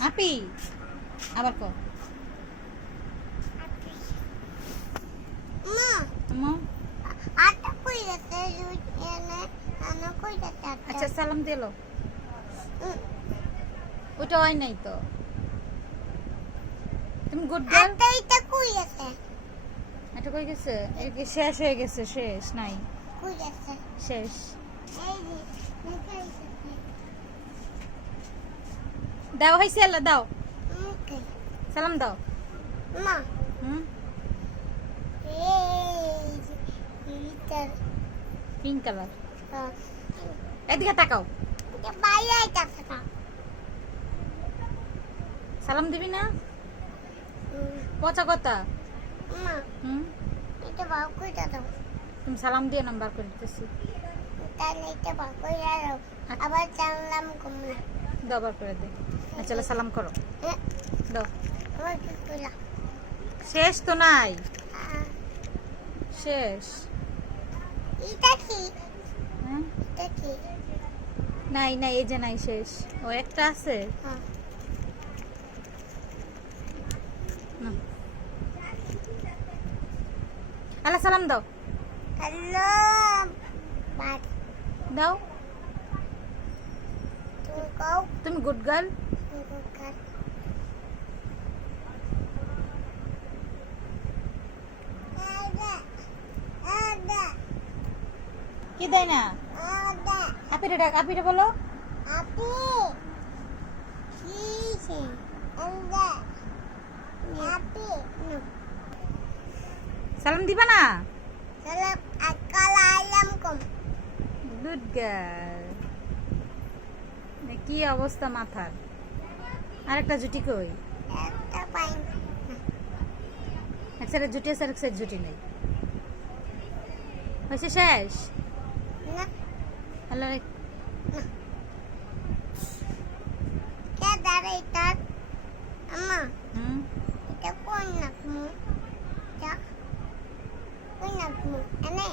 আপি আবার কর মা আটা কই গেছে এনে আনা কই গেছে আচ্ছা সালাম দিলো ওটা হয় নাই তো তুমি গুড গার্ল আটা এটা কই গেছে এটা কই গেছে এটা কি শেষ হয়ে গেছে শেষ নাই কই গেছে শেষ এই যে দেখাই গেছে দাও হইছে আল্লাহ দাও ওকে সালাম দাও মা হুম এই যে এটা পিঙ্ক কালার এদিকে তাকাও এটা বাইরে আইতাছে না সালাম দিবি না পচা কথা মা হুম এটা বাউ কই দাও তুমি সালাম দিয়ে নাম্বার করে দিতেছি তাহলে এটা বাউ কই দাও আবার জানলাম কমলা দাও বার করে দে আচ্ছা সালাম করো দাও আবার কি কইলা শেষ তো নাই শেষ এটা কি হ্যাঁ এটা কি নাই নাই এই যে নাই শেষ ও একটা আছে হ্যাঁ না আল্লাহ সালাম দাও হ্যালো বাদ দাও তুমি কও তুমি গুড গার্ল গুকার আদা আদা কি দেয় না আদা আপিরে ডাক আপিরে বলো আপি কিসে আদা আপি সালাম দিবা না সালাম আসসালামু আলাইকুম গুড গার্ল কি অবস্থা মাথার আরেকটা জুটি কই একটা পাইন এক সাইডে জুটি আছে আরেক সাইড জুটি নেই হয়েছে শেষ না আল্লাহ কে দাঁড়াই তার আম্মা হুম এটা কোন নাকমু এটা কোন নাকমু এনে